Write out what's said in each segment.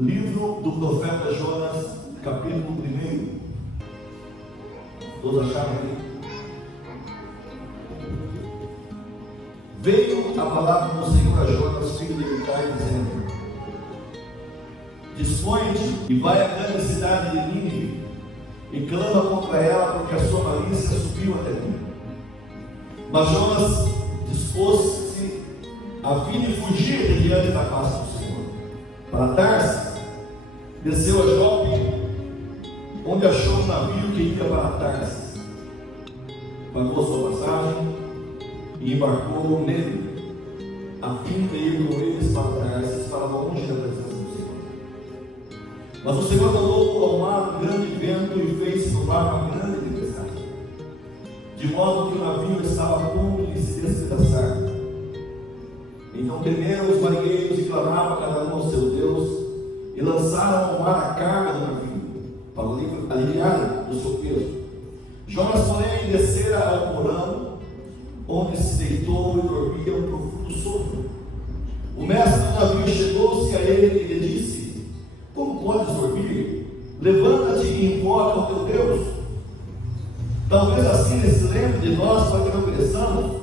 Livro do profeta Jonas, capítulo 1. Todos acharam aqui? Veio a palavra do Senhor a Jonas, filho de Micaia, dizendo: Dispõe-te e vai à grande cidade de Nínive e clama contra ela, porque a sua malícia subiu até mim. Mas Jonas dispôs-se a fim de fugir de diante da face do Senhor para Tarsis. Desceu a Jope, onde achou um navio que ia para Tarsis. Pagou sua passagem e embarcou nele, a fim de ir com eles para Tarsis, para longe da presença do Senhor. Mas o Senhor mandou ao mar um grande vento e fez no mar uma grande tempestade, de modo que o navio estava a ponto de se despedaçar. Então temeram os marinheiros e clamaram cada um ao seu Deus, e lançaram ao mar a carga do navio, para aliviar do seu peso. Jonas, porém, descera ao porão, onde se deitou e dormia um profundo sono. O mestre do navio chegou-se a ele e lhe disse: Como podes dormir? Levanta-te e invoca o teu Deus. Talvez assim ele se lembre de nós para que não pereçamos.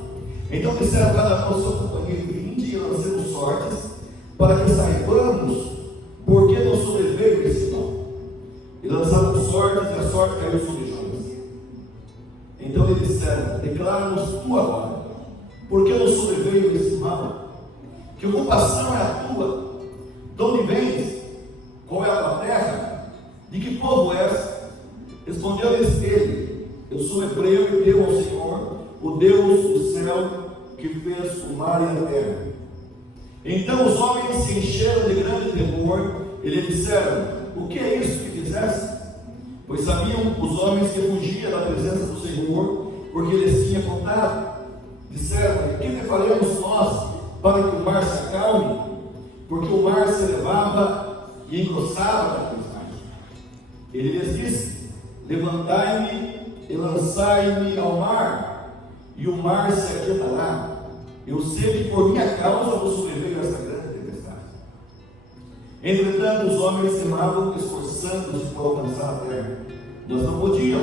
Então disseram cada um ao seu companheiro: Vinde e lancemos sortes, para que saibamos por que não sobreveio esse mal. E lançaram sortes, e a sorte caiu sobre Jonas. Então lhe disseram: Declara-nos tu agora, por que não sobreveio esse mal? Que ocupação é a tua? De onde vens? Qual é a tua terra? De que povo és? Respondeu-lhes ele: Eu sou hebreu e temo ao Senhor, o Deus do céu, que fez o mar e a terra. Então os homens se encheram de grande temor e lhe disseram: O que é isso que fizeste? Pois sabiam os homens que fugia da presença do Senhor, porque lhes tinha contado. Disseram: Que faremos nós para que o mar se acalme? Porque o mar se elevava e engrossava cada vez mais. Ele lhes disse: Levantai-me e lançai-me ao mar, e o mar se aquietará. Eu sei que por minha causa vos sobreveio esta grande tempestade. Entretanto, os homens remavam, esforçando-se por alcançar a terra, mas não podiam,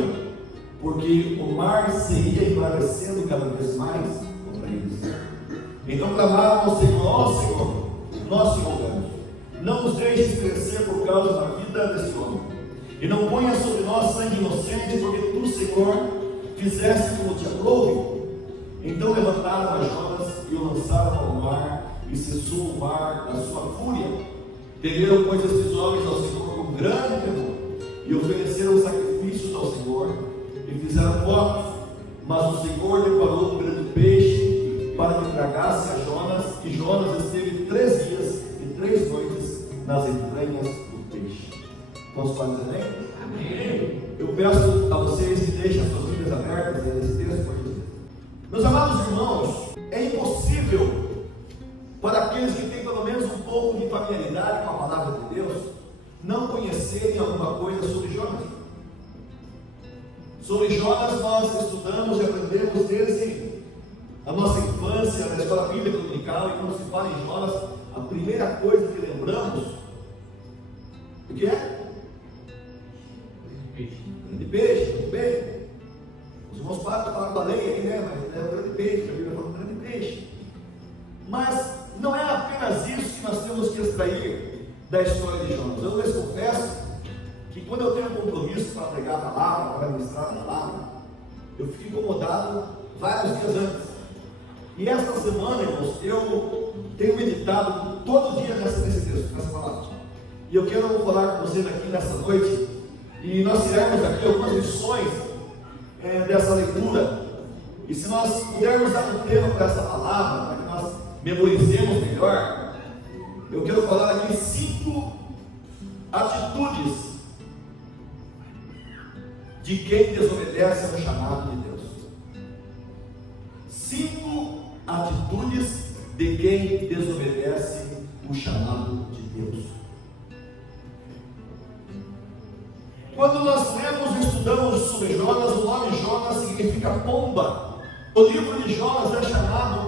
porque o mar se ia embravecendo cada vez mais contra eles. Então clamaram ao Senhor: Ó Senhor, nós te rogamos, não nos deixes perecer por causa da vida deste homem, e não ponha sobre nós sangue inocente, porque tu, Senhor, fizeste como te aprouve. Então levantaram a Jonas e o lançaram ao mar, e cessou o mar na sua fúria. Temeram, pois, estes homens ao Senhor com grande temor, e ofereceram sacrifícios ao Senhor, e fizeram votos. Mas o Senhor preparou um grande peixe para que tragasse a Jonas, e Jonas esteve 3 dias e 3 noites nas entranhas do peixe. Vamos para dizer amém? Amém. Eu peço a vocês que deixem as suas Bíblias abertas nesse texto, por dizer. Meus amados irmãos, é impossível para aqueles que têm pelo menos um pouco de familiaridade com a palavra de Deus não conhecerem alguma coisa sobre Jonas. Sobre Jonas nós estudamos e aprendemos desde a nossa infância, na escola bíblica dominical, e quando se fala em Jonas, a primeira coisa que lembramos, o que é? De peixe, muito bem. Os irmãos falam baleia aí, né? Mas é o grande peixe, a Bíblia fala grande peixe. Mas não é apenas isso que nós temos que extrair da história de Jonas. Eu lhes confesso que quando eu tenho um compromisso para pregar a palavra, para ministrar a palavra, eu fico incomodado vários dias antes. E esta semana, irmãos, eu tenho meditado todo dia nesse texto, nessa palavra. E eu quero falar com vocês aqui nessa noite, e nós tiramos aqui algumas lições dessa leitura. E se nós pudermos dar um tema para essa palavra, para que nós memorizemos melhor, eu quero falar aqui 5 atitudes de quem desobedece ao chamado de Deus. 5 atitudes de quem desobedece o chamado de Deus. Quando nós lemos e estudamos sobre Jonas, o nome Jonas significa pomba. O livro de Jonas é chamado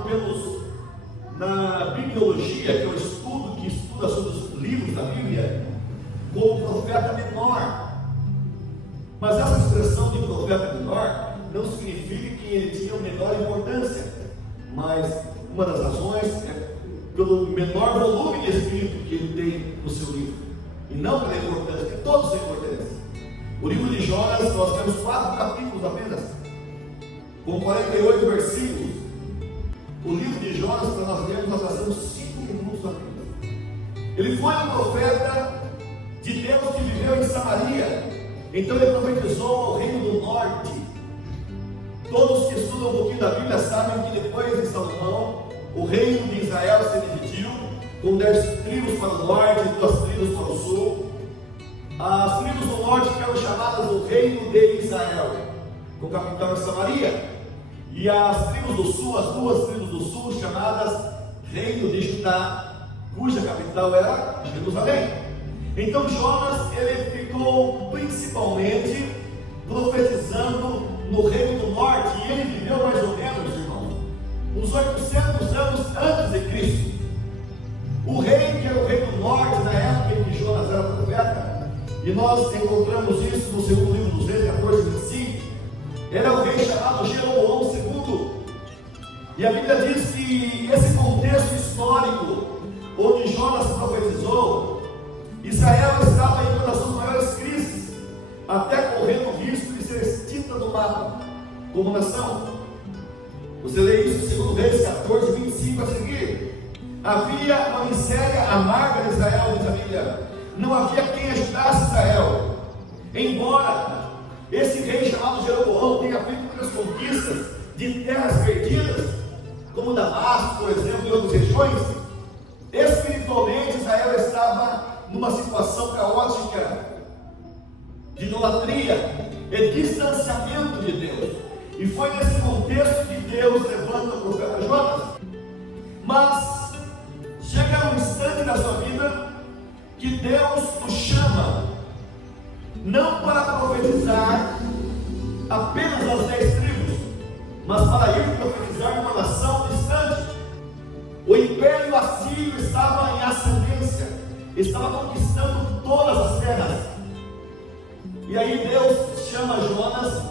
na bibliologia, que é o estudo que estuda sobre os livros da Bíblia, como profeta menor. Mas essa expressão de profeta menor não significa que ele tinha menor importância, mas uma das razões é pelo menor volume de escrito que ele tem no seu livro, e não pela importância, porque todos têm importância. O livro de Jonas, nós temos 4 capítulos apenas, com 48 versículos. O livro de Jonas, para nós lermos, nós gastamos 5 minutos apenas. Ele foi um profeta de Deus que viveu em Samaria, então ele profetizou ao reino do norte. Todos que estudam um pouquinho da Bíblia sabem que depois de Salomão, o reino de Israel se dividiu, com 10 tribos para o norte e 2 tribos para o sul. As tribos do norte foram chamadas do reino de Israel, com capital em Samaria, e as tribos do sul, as 2 tribos do sul, chamadas reino de Judá, cuja capital era Jerusalém. Então Jonas, ele ficou principalmente profetizando no reino do norte, e ele viveu mais ou menos, irmãos, uns 800 anos antes de Cristo. O rei que era o rei do norte, na época em que Jonas era profeta, e nós encontramos isso no segundo livro dos Reis, 14:25, era o rei chamado Jeroboão II. E a Bíblia diz que esse contexto histórico, onde Jonas profetizou, Israel estava em uma das suas maiores crises, até correndo o risco de ser extinta do mapa como nação. Você lê isso em 2 Reis 14:25 a seguir. Havia uma miséria amarga em Israel, diz a Bíblia. Não havia quem ajudasse Israel. Embora esse rei chamado Jeroboão tenha feito muitas conquistas de terras perdidas, como Damasco, por exemplo, e outras regiões, espiritualmente Israel estava numa situação caótica de idolatria e distanciamento de Deus. E foi nesse contexto que Deus levanta o profeta Jonas. Mas chega um instante na sua vida que Deus o chama, não para profetizar apenas as 10 tribos, mas para ir profetizar numa nação distante. O império assírio estava em ascendência, estava conquistando todas as terras. E aí Deus chama Jonas,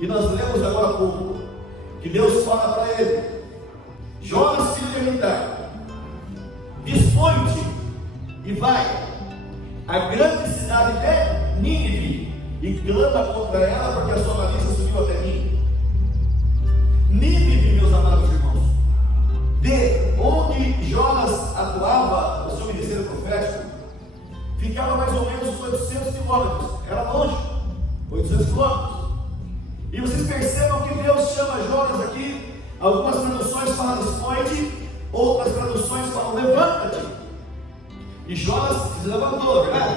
e nós lemos agora há pouco, que Deus fala para ele: Jonas, filho de Amitai, dispõe-te e vai à grande cidade de Nínive e clama contra ela, porque a sua malícia subiu até mim. Nínive, meus amados irmãos, de onde Jonas atuava no seu ministério profético, ficava mais ou menos 800 quilômetros, era longe, 800 quilômetros. E vocês percebam que Deus chama Jonas aqui, algumas traduções falam dispõe-te, outras traduções falam levanta-te. E Jonas se levantou, é verdade?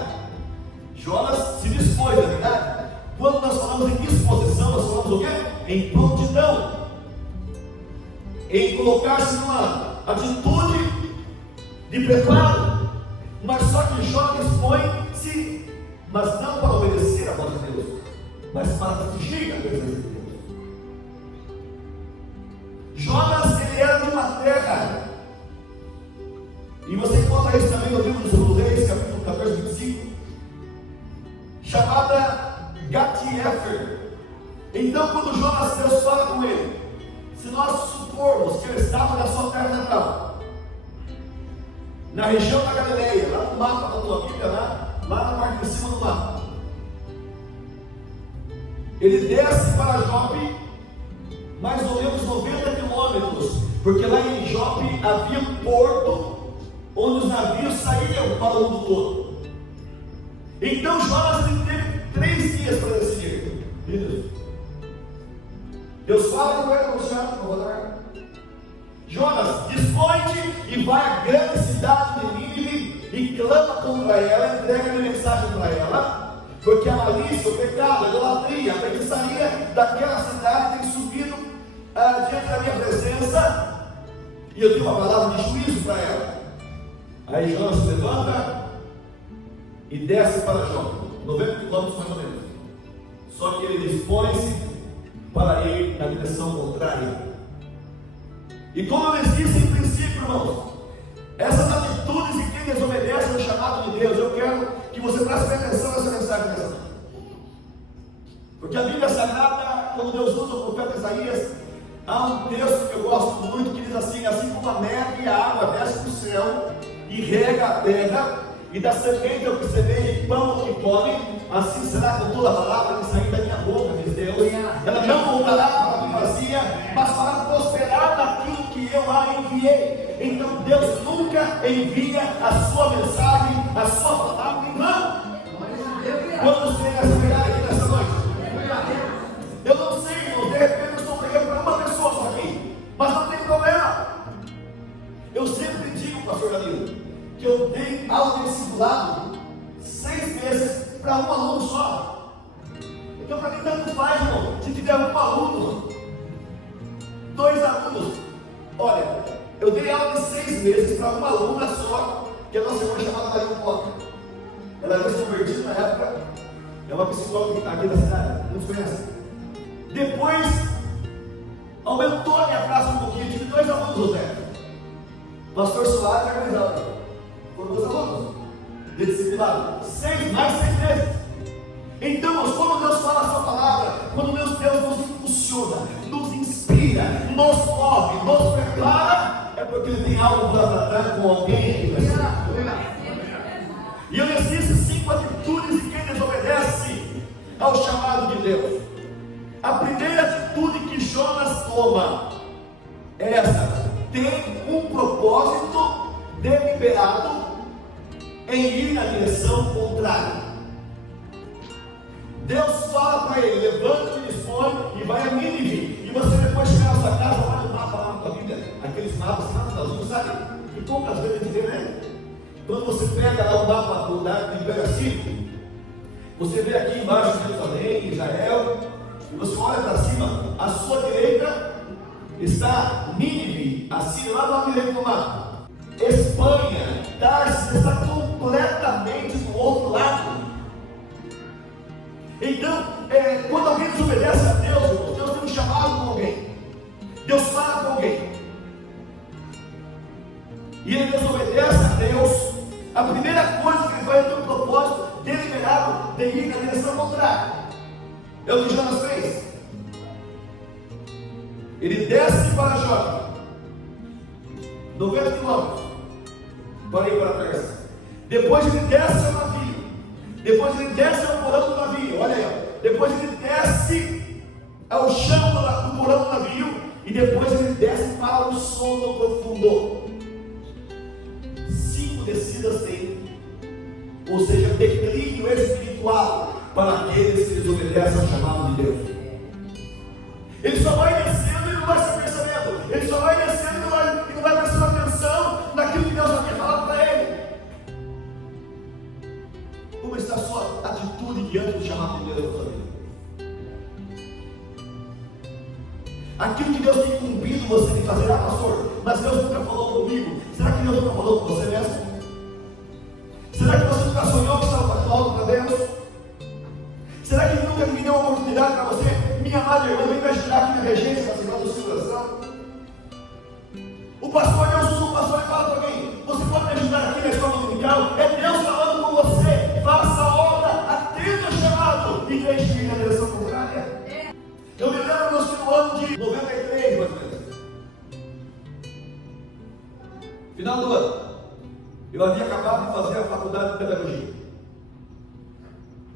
Jonas se dispôs, é verdade? Quando nós falamos em disposição, nós falamos o quê? Em prontidão, em colocar-se numa atitude de preparo. Mas só que Jonas dispõe-se, mas não para obedecer a voz de Deus, mas para fugir da presença de Deus. Jonas, ele era de uma terra, e você encontra isso também no livro dos Reis, capítulo 14:25, chamada Gat-Hefer. Então, quando Jonas, Deus fala com ele, se nós supormos que ele estava na sua terra natal, na região da Galileia, lá no mapa da tua Bíblia, lá na parte de cima do mapa, ele desce para Jope, mais ou menos 90 quilômetros, porque lá em Jope havia um porto onde os navios saíam para o mundo todo. Então Jonas teve 3 dias para decidir. Deus fala, não vai negociar, não vou dar. Jonas, dispõe-te e vai à grande cidade de Nínive e clama contra ela, entrega a mensagem para ela, porque a malícia, o pecado, a idolatria, a feitiçaria daquela cidade tem subido diante da minha presença, e eu tenho uma palavra de juízo para ela. Aí Jonas se levanta e desce para Jope, 90 quilômetros mais ou menos. Só que ele dispõe-se para ir na direção contrária. E como eu lhes disse em princípio, irmãos, essas atitudes de quem desobedece ao chamado de Deus, eu quero que que você preste bem atenção nessa mensagem dessa noite. Porque a Bíblia Sagrada, quando Deus usa o profeta Isaías, há um texto que eu gosto muito que diz assim: assim como a neve e a água desce do céu e rega a terra, e da semente ao que semeia e pão ao que come, assim será com toda a palavra que sair da minha boca, diz Deus. Ela não voltará para mim vazia, mas fará prosperar naquilo que eu a enviei. Então Deus nunca envia a sua mensagem, a sua palavra em vão. Quando você essa verdade aqui nessa noite? Eu não sei, irmão, de repente eu estou pregando para uma pessoa só aqui, mas não tem problema. Eu sempre digo, pastor Danilo, que eu dei aula de discipulado 6 meses para um aluno só. Então para mim tanto faz, irmão, se tiver um aluno, 2 alunos. Olha, eu dei aula de 6 meses para uma aluna só, que a nossa irmã chamada Maria Coca. Ela era convertida na época, é uma psicóloga que está aqui da cidade, não conhece. Depois, aumentou a minha classe um pouquinho, tive 2 alunos, José. Pastor Soares e Armizal. Foram 2 alunos de discipulado, 6 mais 6 meses. Então, quando Deus fala a sua palavra, quando Deus nos impulsiona, nos inspira, nos move, nos prepara, é porque Ele tem algo para tratar com alguém. E eu existo 5 atitudes de quem desobedece ao chamado de Deus. A primeira atitude que Jonas toma é essa: tem um propósito deliberado em ir na direção contrária. Deus fala para ele: levanta-te, dispõe e vai a Nínive. E você depois chegar na sua casa, olha o mapa lá na tua Bíblia, aqueles mapas azul, sabe? Que poucas vezes a gente vê, né? Quando você pega lá o mapa do Império Assírio, você vê aqui embaixo Jerusalém, Israel, e você olha para cima, à sua direita está Nínive, Assírio, lá do lado direito do mapa. Espanha, Tarsis está completamente do outro lado. Então, quando alguém desobedece a Deus, irmão, Deus tem um chamado com alguém. Deus fala com alguém. E ele desobedece a Deus. A primeira coisa que ele vai ter um propósito deliberado de ir na direção contrária. É o que Jonas fez. Ele desce para Jope, 90 quilômetros, para ir para a Pérsia. Depois ele desce ao navio. Depois ele desce ao porão do navio. Olha aí, ó. Depois ele desce ao chão do porão do navio. E depois ele desce para o sono profundo. 5 descidas tem. Ou seja, declínio espiritual para aqueles que desobedecem ao chamado de Deus. Ele só vai descendo e não vai se percebendo. Ele só vai descendo e não vai prestando atenção naquilo que Deus havia falado para ele. Como está a sua atitude diante do chamado de Deus na sua vida? Aquilo que Deus tem cumprido você de fazer, pastor, mas Deus nunca falou comigo. Será que Deus nunca falou com você mesmo? Será que você nunca sonhou que estava fazendo algo para Deus? Será que Ele nunca me deu uma oportunidade para você? Minha amada irmã, vem me ajudar aqui na regência da segunda circulação. O pastor, Deus usa o pastor e fala para alguém: você pode me ajudar aqui na escola dominical? É Deus falando com você. Faça a obra, atenda o chamado e deixe de ir na direção contrária. Eu me lembro no ano de 93, mais ou menos. Final do ano. Eu havia acabado de fazer a faculdade de pedagogia.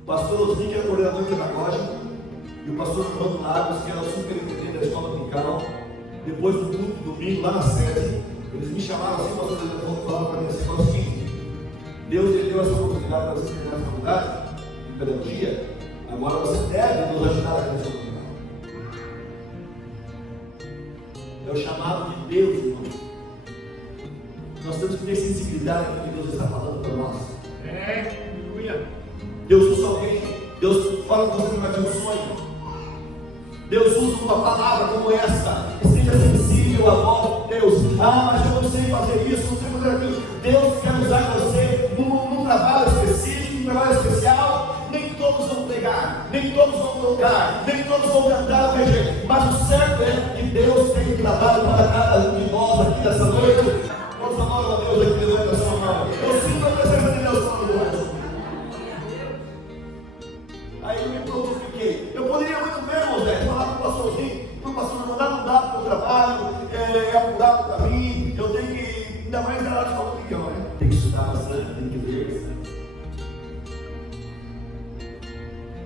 O pastor Osni, que era coordenador pedagógico, e o pastor João Lagos, que era o superintendente da escola dominical, depois do culto domingo, lá na sede, eles me chamaram assim, pastor, eles falaram para mim assim: o seguinte, Deus lhe deu essa oportunidade para você terminar a faculdade de pedagogia, agora você deve nos ajudar aqui nessa oportunidade. É o chamado de Deus, irmão. Nós temos que ter sensibilidade com o que Deus está falando para nós. Aleluia. Deus usa alguém, Deus fala com você para ter um sonho. Deus usa uma palavra como essa. Seja sensível à voz de Deus. Mas eu não sei fazer isso, não sei fazer aquilo. Deus quer usar você num trabalho específico, num trabalho especial. Nem todos vão pregar, nem todos vão tocar, nem todos vão cantar o regente. Mas o certo é que Deus tem um trabalho para cada um de nós aqui nessa noite. Vamos amar a Deus aqui, levanta a sua mão. Eu sinto a presença de Deus falando.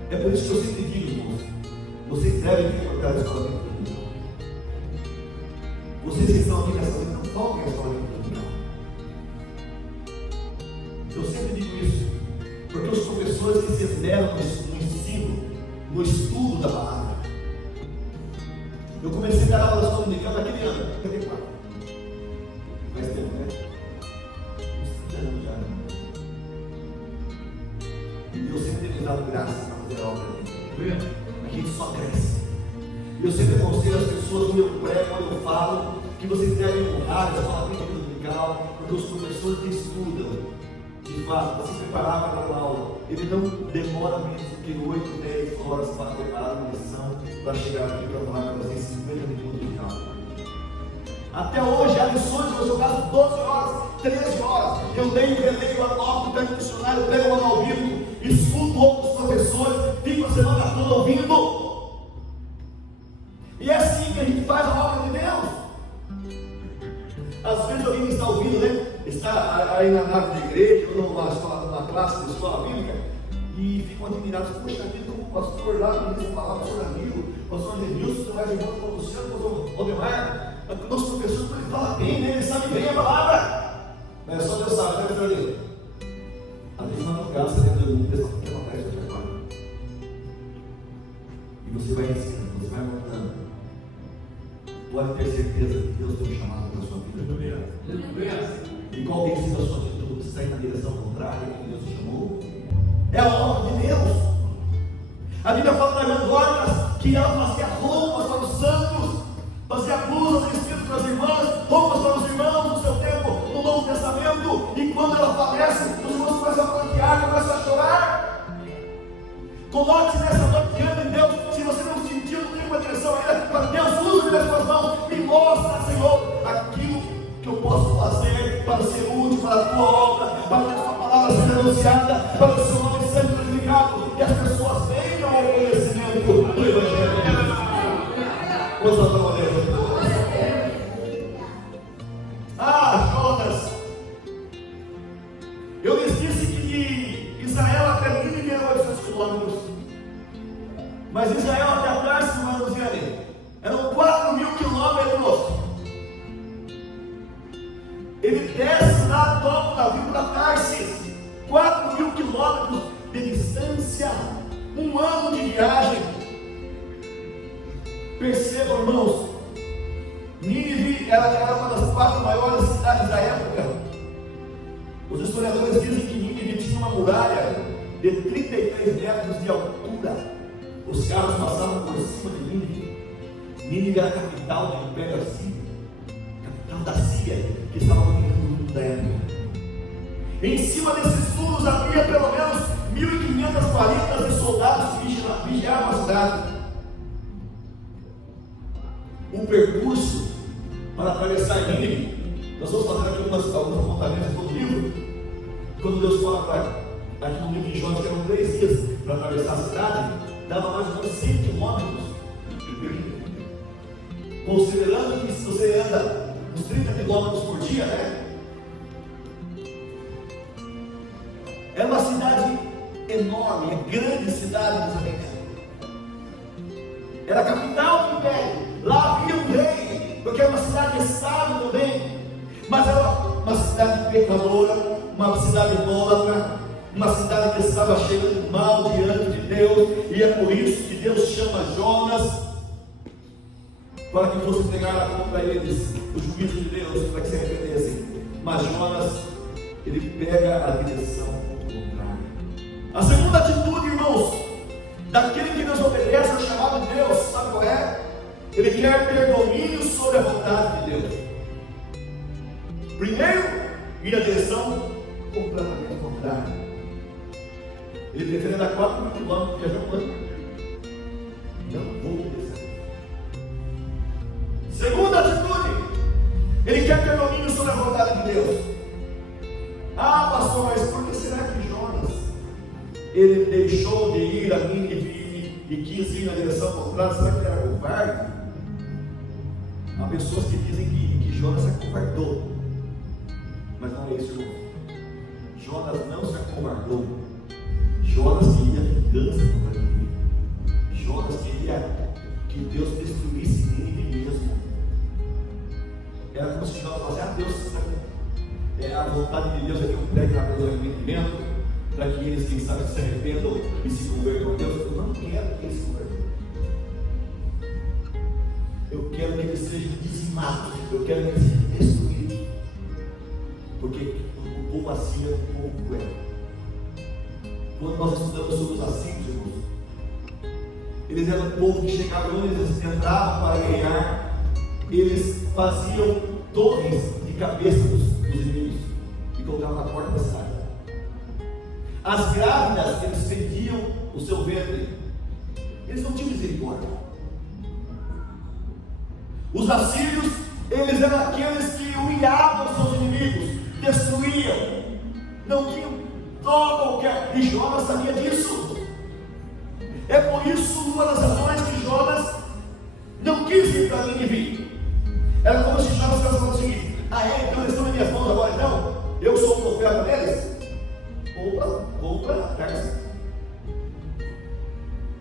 É por isso que eu sempre digo, irmãos, vocês devem frequentar a escola bíblica. Vocês que estão aqui nessa noite, não faltem a escola bíblica. Eu sempre digo isso, porque os professores que se esmeram no ensino, no estudo da palavra. Eu comecei a dar aula da escola bíblica naquele ano, 84. Faz tempo, né? Uns 30 anos já. E eu sempre tenho dado graças para fazer a obra dele. A gente só cresce. E eu sempre aconselho as pessoas, quando eu prego, quando eu falo, que vocês devem honrar a escola bíblica dominical, porque os professores que estudam, de fato, para se preparar para a aula, ele não demora menos do que 8, 10 horas para preparar uma lição, para chegar aqui para falar para vocês 50 minutos de aula. Até hoje, há lições que eu sou caso 12 horas, 13 horas. Eu leio, releio, anoto, pego o dicionário, pego o manual bíblico, escuto outros professores, fico a semana toda ouvindo. E é assim que a gente faz a obra de Deus. Às vezes alguém está ouvindo, né? Está aí na nave da igreja, ou numa classe de escola bíblica, e ficam admirados. Poxa vida, como o pastor lá, o ministro falava, o pastor Danilo, o pastor Denilson, mais irmão do Luciano, o pastor Valdemar. O nosso professor, ele fala bem, né? Ele sabe bem a palavra. Mas só Deus sabe, né, pastor Danilo? A mesma graça dentro do mundo, Deus quer matar isso aqui agora. E você vai ensinando, você vai montando. Pode ter certeza que Deus tem um chamado para a sua vida. E qual tem sido a sua atitude? Você está na direção contrária que Deus te chamou? É a obra de Deus. A Bíblia fala da irmã Dorcas que ela fazia roupas para os santos, fazia blusas vestidas para as irmãs, roupas para os irmãos no seu tempo, no Novo Testamento. E quando ela falece, os irmãos começam a franquear, começam a chorar. Coloque-se nessa noite diante de Deus. Se você não sentiu, não tem uma direção ainda, para Deus, usa-me nas suas mãos, me mostra, Senhor, aquilo que eu posso fazer para ser útil para a tua obra, para que a tua palavra seja anunciada, para que o seu nome seja glorificado e as pessoas venham ao conhecimento do Evangelho. Quantos estão a Deus? Ah, Jonas, eu lhes disse que de Israel até Nínive eram 800 quilômetros, mas Israel até atrás, irmãos, eram 4.000 quilômetros. Ele desce lá, toma o navio para Tarsis, 4.000 quilômetros de distância, 1 ano de viagem. Percebam, irmãos, Nínive era uma das 4 maiores cidades da época. Os historiadores dizem que Nínive tinha uma muralha de 33 metros de altura. Os carros passavam por cima de Nínive. Nínive era a capital do Império Assírio, capital da Síria, que estava dominando o mundo da época. Em cima desses muros havia pelo menos 1.500 guaridas de soldados que vigiavam a cidade. Um percurso para atravessar Nínive. Nós vamos fazer aqui alguns apontamentos do livro. Quando Deus fala aqui no livro de Jonas que eram 3 dias para atravessar a cidade, dava mais ou menos 100 quilômetros. Considerando que se você anda uns 30 quilômetros por dia, né? É uma cidade enorme, é grande cidade de Israel. Era a capital do império. Lá havia um rei, porque era uma cidade estável também. Mas era uma cidade pecadora, uma cidade idólatra, uma cidade que estava cheia de mal diante de Deus. E é por isso que Deus chama Jonas para que fosse pegar contra eles o juízo de Deus, para que se arrependessem. Mas Jonas, ele pega a direção contrária. A segunda atitude, irmãos, daquele que nos obedece ao chamado de Deus, sabe qual é? Ele quer ter domínio sobre a vontade de Deus. Primeiro, ir na direção completamente contrária. Ele prefere andar 4.000 quilômetros, viajar um ano. Não vou obedecer. Segunda atitude, ele quer ter domínio sobre a vontade de Deus. Ah, pastor, mas por que será que Jonas ele deixou de ir a Nínive e quis ir na direção contrária? Será que ele era covarde? Há pessoas que dizem que Jonas se acovardou, mas não é isso, irmão. Jonas não se acovardou. Jonas queria vingança contra Nínive. que eles, quem sabe, se arrependam e se convertam a Deus. Eu não quero que eles se convertam. Eu quero que eles sejam dizimados. Eu quero que eles sejam destruídos. Porque o povo assírio é um povo cruel. Quando nós estudamos sobre os assírios, irmãos, eles eram um povo que chegava onde eles entravam para ganhar. Eles faziam torres de cabeça dos inimigos e colocavam na porta da cidade. As grávidas, eles fendiam o seu ventre. Eles não tinham misericórdia. Os assírios, eles eram aqueles que humilhavam os seus inimigos, destruíam, não tinham dó qualquer. E Jonas sabia disso. É por isso uma das razões que Jonas não quis ir para Nínive. Era como se Jonas estivesse falando o seguinte: então eles estão em minhas mãos agora, então? Eu sou o profeta deles? Vou para Tarsis.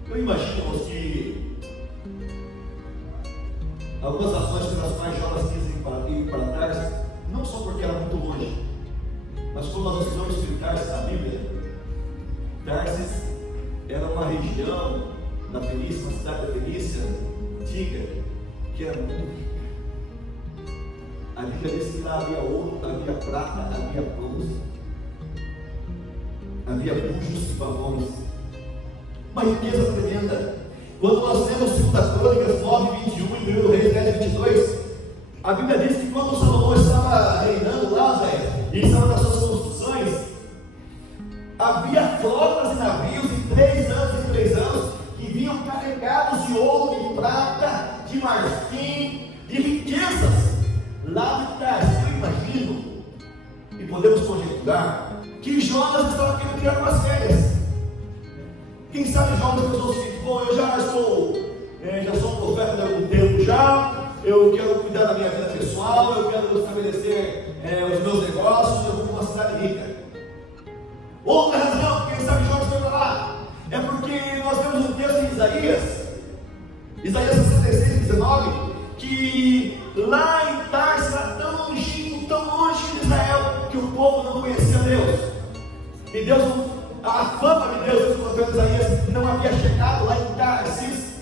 Eu imagino que algumas ações pelas quais Jonas quis ir para Tarsis, não só porque era muito longe, mas como nós estudamos sobre Tarsis na Bíblia, Tarsis era uma região da Fenícia, uma cidade da Fenícia antiga, que era muito rica. A Bíblia diz que lá havia ouro, havia prata, havia bronze, havia bujos e pavões, uma riqueza tremenda. Quando nós lemos 2 Crônicas 9, 21 e 1 Reis 10, 22, a Bíblia diz que quando Salomão estava reinando lá, Zé, e estava nas suas construções, havia frotas e navios de 3 anos em 3 anos que vinham carregados de ouro, de prata, de marfim, de riquezas lá de trás. Eu imagino, e podemos conjecturar, que Jonas estava querendo tirar umas férias. Quem sabe Jonas pensou o seguinte: bom, eu já sou um profeta de algum tempo já, eu quero cuidar da minha vida pessoal, eu quero estabelecer os meus negócios, eu vou para uma cidade rica. Outra razão, quem sabe Jonas foi para lá, é porque nós temos um texto em Isaías 66, 19, que lá em Tarsis era tão longinho, tão longe de Israel, que o povo não conhecia Deus. E Deus, a fama de Deus, os profetas Isaías, não havia chegado lá em Tarsis.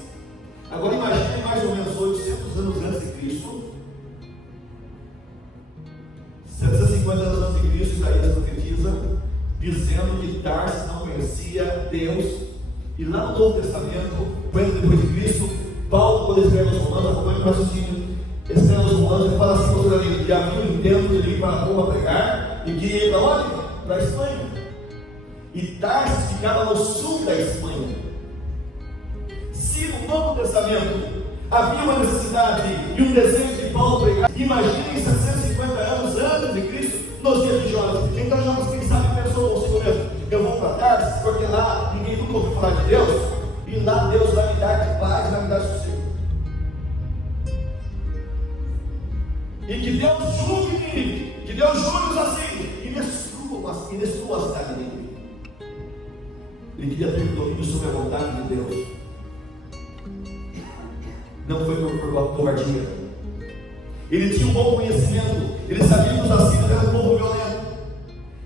Agora imagine mais ou menos 800 anos antes de Cristo, 750 anos antes de Cristo, Isaías profetiza, dizendo que Tarsis não conhecia Deus. E lá no Novo Testamento, depois de Cristo, Paulo, quando escreve aos Romanos, acompanha o raciocínio, escreve aos Romanos, ele fala assim: para ele, que havia um intento de ir para Roma pregar, e que ele, onde? Para a Espanha. E Tarsis ficava no sul da Espanha. Se no Novo Testamento havia uma necessidade e um desejo de Paulo pregar, imaginem 750 anos antes de Cristo, nos dias de Jonas. Então Jonas, quem sabe, pensou consigo mesmo: eu vou para Tarsis, porque lá ninguém nunca ouviu falar de Deus, e lá Deus vai me dar paz, vai me dar sossego. E que Deus julgue Nínive, que Deus julgue os assírios e destrua a cidade de Nínive. Ele queria ter domínio sobre a vontade de Deus. Não foi por covardia. Ele tinha um bom conhecimento. Ele sabia que os assírios eram um povo violento.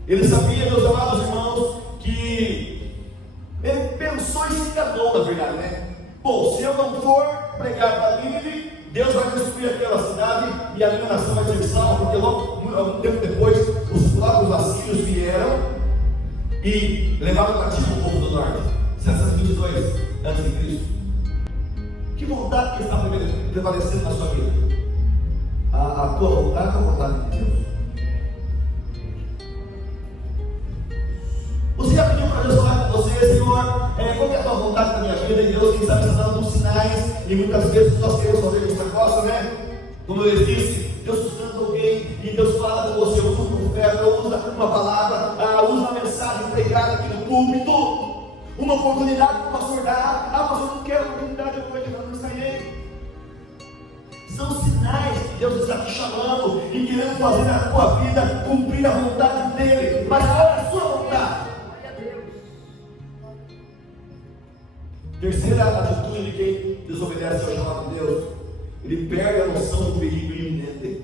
Ele sabia, meus amados irmãos, que ele pensou e se enganou, na verdade, né? Bom, se eu não for pregar para Nínive, Deus vai destruir aquela cidade e a minha nação vai ser salva, porque logo, algum tempo depois, os próprios assírios vieram e levaram cativo o povo do norte. 722 a.C. Que vontade que está prevalecendo na sua vida? A tua vontade ou a vontade de Deus? Você já pediu para Deus falar com você: Senhor, qual é a tua vontade na minha vida? E Deus, quem sabe, está dando uns sinais, e muitas vezes nós queremos fazer isso na costa, né? Como eu disse, Deus sustenta alguém, e Deus fala com você, usa um profeta, usa uma palavra, usa uma mensagem pregada aqui no púlpito, uma oportunidade para o pastor dar. Mas eu não quero oportunidade, eu vou te dar, não ensaiei. São sinais que Deus está te chamando e querendo fazer na tua vida, cumprir a vontade dEle. Mas qual é a sua vontade? Terceira atitude de quem desobedece ao chamado de Deus: ele perde a noção do perigo iminente.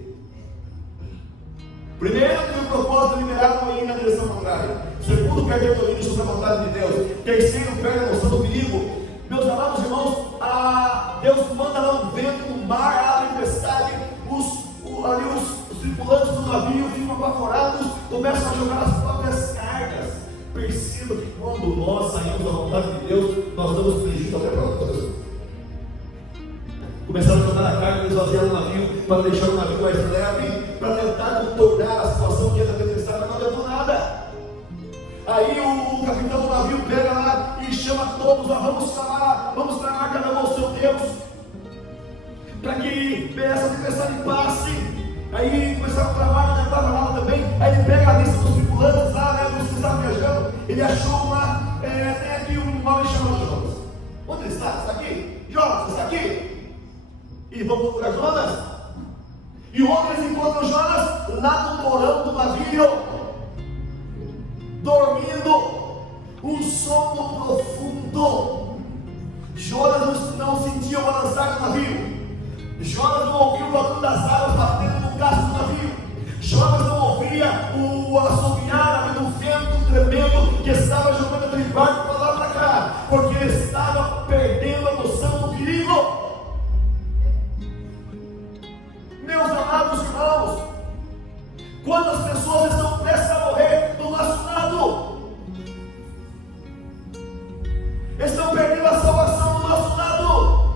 Primeiro, tem o propósito de liberar alguém na direção contrária. Segundo, quer ter domínio sobre a vontade de Deus. Terceiro, perde a noção do perigo. Meus amados irmãos, Deus manda lá um vento no mar, a tempestade, os tripulantes do navio ficam apavorados, começam a jogar as próprias cargas. Perceba que quando nós saímos da vontade de Deus, nós damos prejuízo até para outras pessoas. Começaram a jogar a carga, esvaziar o navio, para deixar o navio mais leve, para tentar contornar a situação que era tempestade, mas não adiantou nada. Aí o capitão do navio pega lá e chama todos, vamos clamar cada um ao seu Deus, para que essa tempestade passe. Aí começaram a clamar, não adiantava nada também. Aí ele pega a lista dos tripulantes lá, dos que estavam viajando, ele achou uma, tem aqui um homem chamado Jonas. Onde ele está? Está aqui? Jonas, está aqui? E vão procurar Jonas. E onde eles encontram Jonas? Lá no porão do navio, dormindo, um sono profundo. Jonas não sentia o balançar do navio. Jonas não ouvia o barulho das águas batendo no casco do navio. Jonas não ouvia o assobiar do vento tremendo que estava jogando aquele barco para lá e para cá, porque ele estava perdendo a noção do perigo. Meus amados irmãos, quantas pessoas estão prestes a morrer do nosso lado? Estão perdendo a salvação do nosso lado.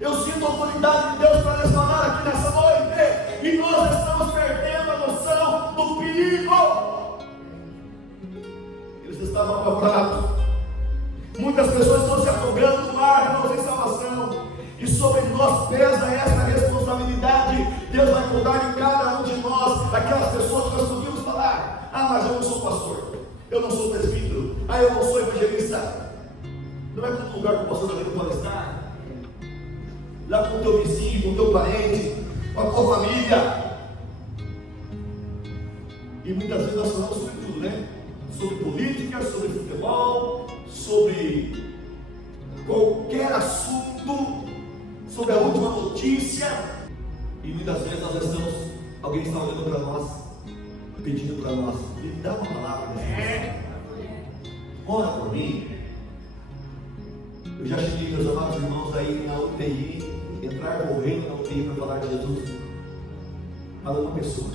Eu sinto a autoridade de Deus para lecionar aqui nessa noite, e nós estamos perdendo a noção do perigo. Eles estavam apavorados. Muitas pessoas estão se afogando no mar, não sem salvação. E sobre nós pesa essa responsabilidade. Deus vai cuidar de cada um de nós, aquelas pessoas que nós podíamos falar: mas eu não sou pastor, eu não sou presbítero, eu não sou evangelista. Não é todo lugar que o pastor também pode estar. Lá com o teu vizinho, com o teu parente, com a tua família. E muitas vezes nós falamos sobre tudo, né? Sobre política, sobre futebol, sobre qualquer assunto, sobre a última notícia. E muitas vezes nós estamos, alguém está olhando para nós, pedindo para nós: me dá uma palavra, ora por mim. Eu já cheguei, meus amados irmãos, aí na UTI, entrar correndo na UTI para falar de Jesus para uma pessoa,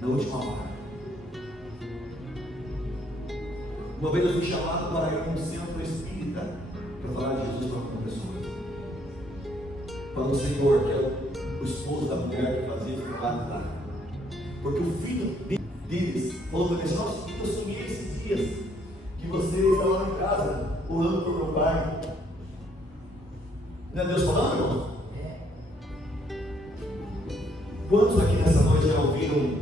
na última hora. Uma vez eu fui chamado para ir a um centro espírita para falar de Jesus para uma pessoa, para o Senhor, que é o esposo da mulher que fazia esse trabalho lá, porque o filho deles falou para eles: nossa, eu sonhei esses dias que você estava lá em casa orando por meu pai. Não é Deus falando, irmão? Quantos aqui nessa noite já ouviram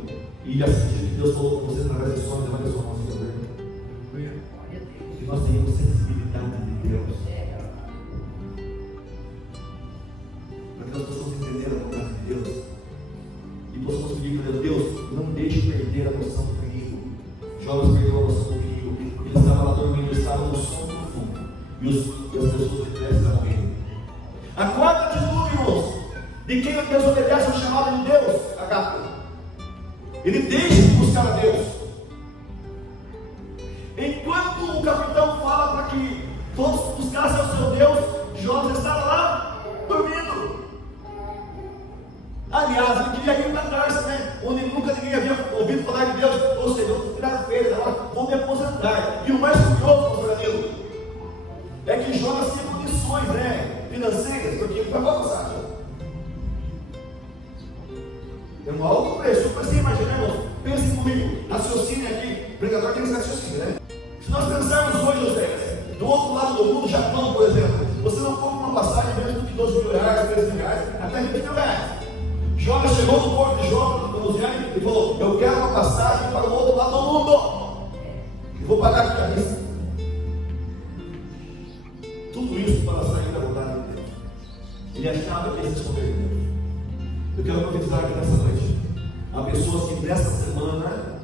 e já sentiram que Deus falou com você através de sonhos? Levanta a sua mão, Senhor. Que nós tenhamos sensibilidade de Deus, para que nós possamos entender a vontade de Deus e possamos pedir para Deus: não deixe perder a noção do perigo. Jonas perdeu a noção do perigo, porque ele estava lá dormindo, ele estava no sono profundo, e as pessoas depressas a morrer. A quarta atitude, irmãos, de quem desobedece ao chamado de Deus, agape, ele deixa de buscar a Deus. Enquanto o capitão fala para que todos buscassem ao seu Deus, Jonas estava lá dormindo. Aliás, ele queria ir para Tarso, né? Onde nunca ninguém havia ouvido falar de Deus. Ou seja, vou tirar férias agora, vou me aposentar. E o mais curioso, pastor Danilo, é que Jonas tinha condições, né, financeiras, porque ele pagou a passagem. É um alto preço. Mas você imagina, irmão, pensem comigo, raciocínio aqui, o pregador tem esse raciocínio, né? Se nós pensarmos hoje, José, do outro lado do mundo, Japão, por exemplo, você não compra uma passagem menos de 12 mil reais, 13 mil reais, até 20 mil reais. Jonas chegou no porto de Jonas e falou: eu quero uma passagem para o outro lado do mundo, e vou pagar aqui a vista. Tudo isso para sair da vontade de Deus. Ele achava que ia se esconder de Deus. Eu quero profetizar aqui nessa noite: há pessoas que nessa semana,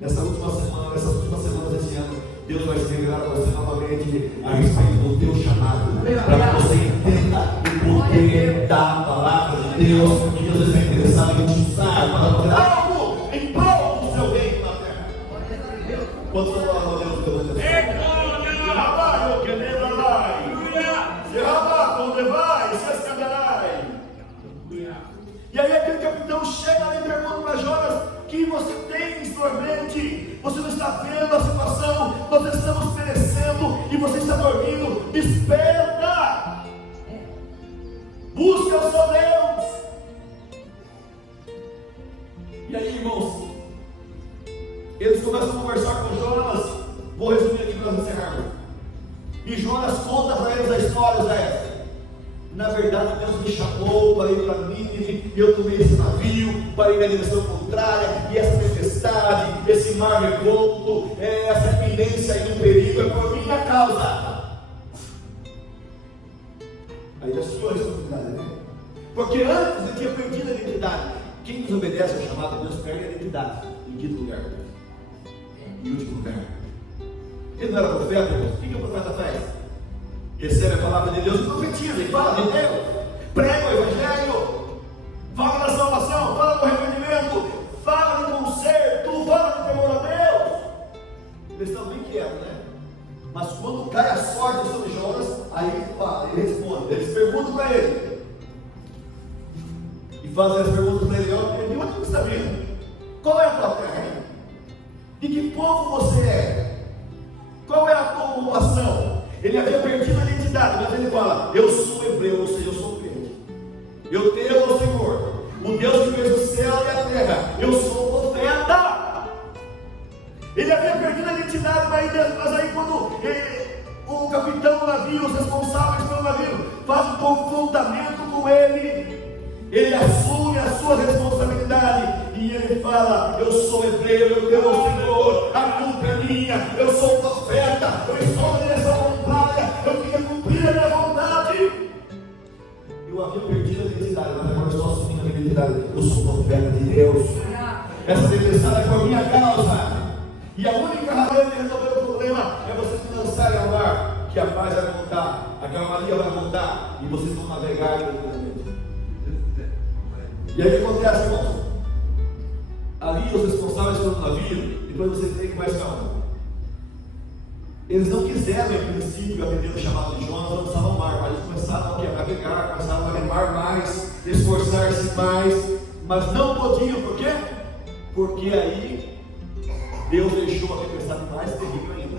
nessas últimas semanas desse ano, Deus vai se revelar a você novamente a respeito do teu chamado, para que você entenda o poder da palavra de Deus, que Deus está interessado em te usar para fazer algo em prol do seu reino na Quantos vão falar a Deus pelo menos? E aí aquele capitão chega lá e pergunta para Jonas: que você tem em sua mente? Você não está vendo a situação? Nós estamos perecendo e você está dormindo. Desperta! Busca o seu Deus. E aí, irmãos, eles começam a conversar com Jonas. Vou resumir aqui para nós encerrarmos. E Jonas conta para eles a história dessa. Na verdade, Deus me chamou para ir para Nínive, e eu tomei esse navio para ir na direção contrária, e essa tempestade, esse mar revolto, essa iminência e um perigo é por minha causa. Aí a sua responsabilidade, né? Porque antes ele tinha perdido a identidade. Quem desobedece ao chamado de Deus perde a identidade. Em quinto lugar, em último lugar, ele não era profeta, irmãos. O que o profeta faz? Recebe a palavra de Deus e profetiza, e fala de Deus, prega o Evangelho, fala da salvação, fala do arrependimento, fala de conserto, fala de temor a Deus. Eles estão bem quietos, né? Mas quando cai a sorte sobre Jonas, aí ele fala, ele responde, eles perguntam para ele, e fazem as perguntas para ele: de onde você está vindo? Qual é a tua terra? De que povo você é? Qual é a tua população? Ele havia perdido a identidade, mas ele fala: eu sou hebreu, ou seja, eu sou crente. Eu temo ao Senhor, o Deus que fez o céu e a terra. Eu sou profeta. Ele havia perdido a identidade, mas aí quando o capitão do navio, os responsáveis pelo navio, fazem um confrontamento com ele, ele assume a sua responsabilidade e ele fala: eu sou hebreu, eu temo ao Senhor, a culpa é minha, eu sou profeta, eu estou na direção contrária, eu queria cumprir a minha vontade. Eu havia perdido a identidade, mas agora estou assumindo a minha identidade. Eu sou profeta de Deus. Essa tempestade é por minha causa. E a única razão de resolver o problema é vocês se lançarem ao mar, que a paz vai voltar, a calmaria vai voltar e vocês vão navegar tranquilamente. E aí o que acontece, irmãos? Ali os responsáveis pelo navio, depois vocês veem com mais calma. Eles não quiseram, em princípio, atender o chamado de Jonas, lançar ao mar, mas eles começaram a navegar, começaram a remar mais, esforçar-se mais, mas não podiam. Por quê? Porque aí Deus deixou a tempestade mais terrível ainda.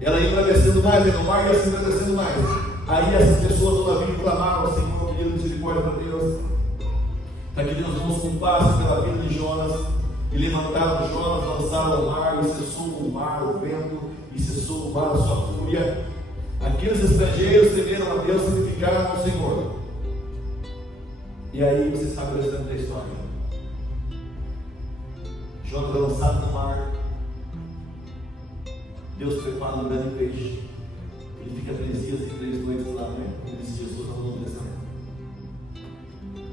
Ela ia agradecendo mais, no mar ia se agradecendo mais. Aí essas pessoas do navio clamaram ao Senhor, pedindo misericórdia para Deus, para que Deus não se culpasse pela vida de Jonas. E levantaram Jonas, lançaram ao mar, e cessou o mar, o vento, e cessou o mar a sua fúria. Aqueles estrangeiros temeram a Deus, santificaram ao Senhor. E aí você sabe o restante da história. Jonas é lançado no mar. Deus prepara um grande peixe. Ele fica 3 dias e 3 noites lá, né? Nesses Jesus não vão descer.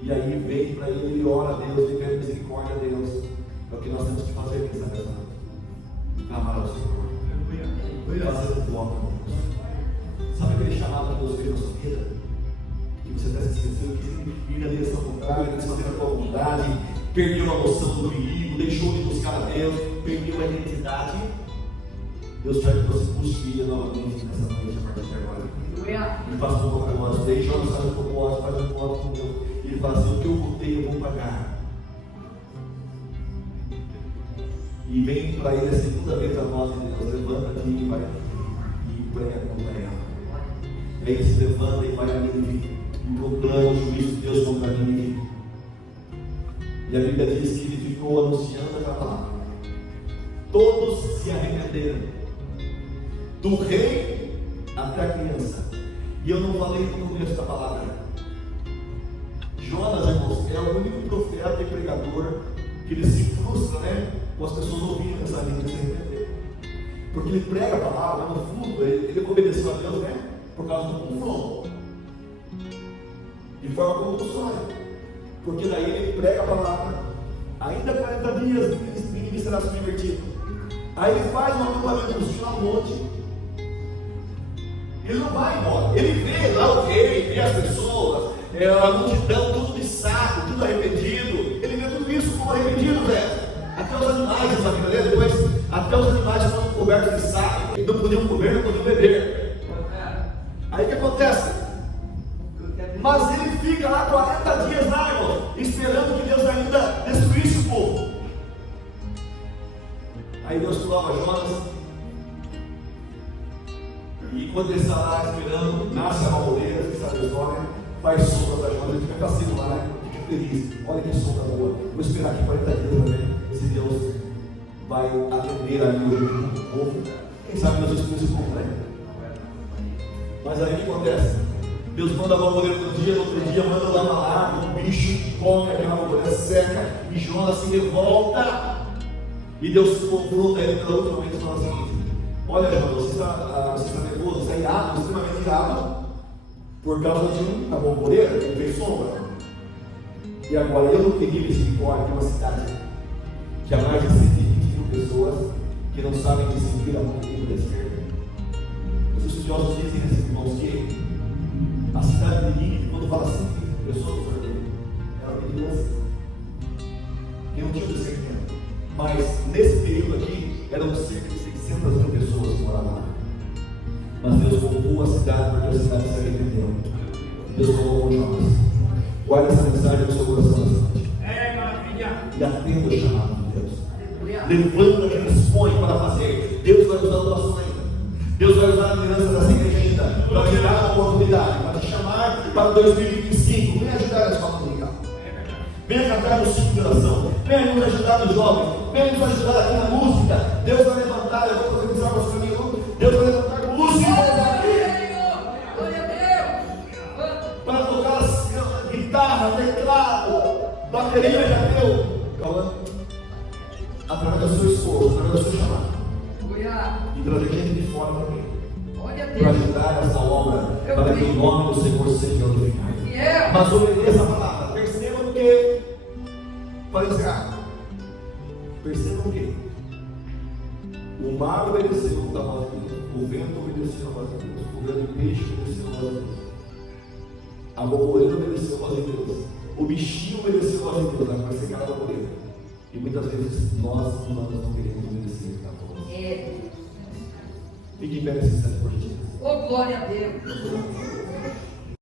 E aí vem para ele, ele ora a Deus, ele pede misericórdia a Deus. É o que nós temos que fazer aqui, sabe? Clamar ao Senhor. Fazer um voto. Sabe aquele chamado que Deus fez na sua vida? Que você até se esqueceu, que ir na direção contrária, desfazer a tua vontade, perdeu a noção do perigo, deixou de buscar a Deus, perdeu a identidade. Deus quer que você busque Ele novamente nessa noite, a partir de agora. Ele faz um propósito, deixa Jonas fazer um propósito, faz um voto com Deus. Ele fala assim: o que eu votei eu vou pagar. E vem para ele a segunda vez a voz de Deus: levanta-te e vai e prega contra ela. Aí ele se levanta e vai a Nínive, e proclama o juízo de Deus contra Nínive. E a Bíblia diz que ele ficou anunciando aquela palavra. Todos se arrependeram, do rei até a criança. E eu não falei no começo da palavra. Jonas, irmãos, é o único profeta e pregador que ele se frustra, né? Com as pessoas ouvindo essa língua sem entender. Porque ele prega a palavra, no fundo, ele obedeceu a Deus, né? Por causa do confronto. De forma compulsória. Porque daí ele prega a palavra. Ainda 40 dias ninguém será subvertido. Aí ele faz um acampamentozinho lá no monte. Ele não vai embora. Ele vê lá o rei, vê as pessoas, a multidão, tudo de saco, tudo arrependido. Ele vê tudo isso como arrependido, velho. Até os animais, essa vida dele, depois Até os animais foram cobertos de saco, e não podiam comer, não podiam beber. Aí o que acontece? Mas ele fica lá 40 dias lá, irmão, esperando que Deus ainda destruísse o povo. Aí Deus prova Jonas, e quando ele está lá esperando, nasce a malmoreira, você sabe a história, faz sombra para Jonas, ele fica passivo lá, né? Fica feliz, olha que sombra boa, vou esperar aqui 40 dias também, se Deus vai atender ali o jejum do povo. Quem sabe Deus destruiu esse povo, né? Mas aí o que acontece? Deus manda a malmoreira no dia, no outro dia manda lá uma larva, um bicho, come aquela malmoreira seca, e Jonas se revolta. E Deus confronta ele pela última vez e fala assim: olha, Jonas, você está nervoso, você está irado, extremamente irado, por causa de uma malmoreira que fez sombra. E agora eu não queria misericórdia, que é uma cidade que há mais de 120 mil pessoas que não sabem distinguir a mão direita da esquerda. Os estudiosos dizem, irmãos, que a cidade de Nínive, quando fala 120 mil pessoas, era perigosa, que não tinha discernimento. Mas nesse período aqui, eram cerca de 600 mil pessoas que moravam lá. Mas Deus poupou a cidade porque a cidade se arrependeu. Deus falou com Jonas: guarde essa mensagem no seu coração nessa noite. E atenda o chamado de Deus. Levanta e dispõe para fazer. Deus vai usar a tua ação ainda. Deus vai usar a liderança dessa igreja ainda para te dar a oportunidade, para te chamar para 2025. Vem ajudar a escola dominical. Venha cantar no ciclo de oração. Venha nos ajudar nos jovens. Venha nos ajudar aqui na música. Deus vai levantar, eu vou profetizar para o seu amigo. Deus vai levantar músicos aqui para tocar guitarra, teclado, bateria, já deu. Calma. Através da sua esposa, através do seu chamado. E trazer gente de fora também. Para ajudar essa obra, para que o nome do Senhor seja glorificado. Mas obedeça a palavra. Percebam que, para encerrar, percebam que o mar obedeceu a voz de Deus, o vento obedeceu a voz de Deus, o grande peixe obedeceu a voz de Deus, a borboleta obedeceu a voz de Deus, o bichinho obedeceu a voz de Deus, vai ser cada borboleta. E muitas vezes nós humanos não queremos obedecer a voz. Fique em pé nesse instante, por gentileza. Oh, glória a Deus!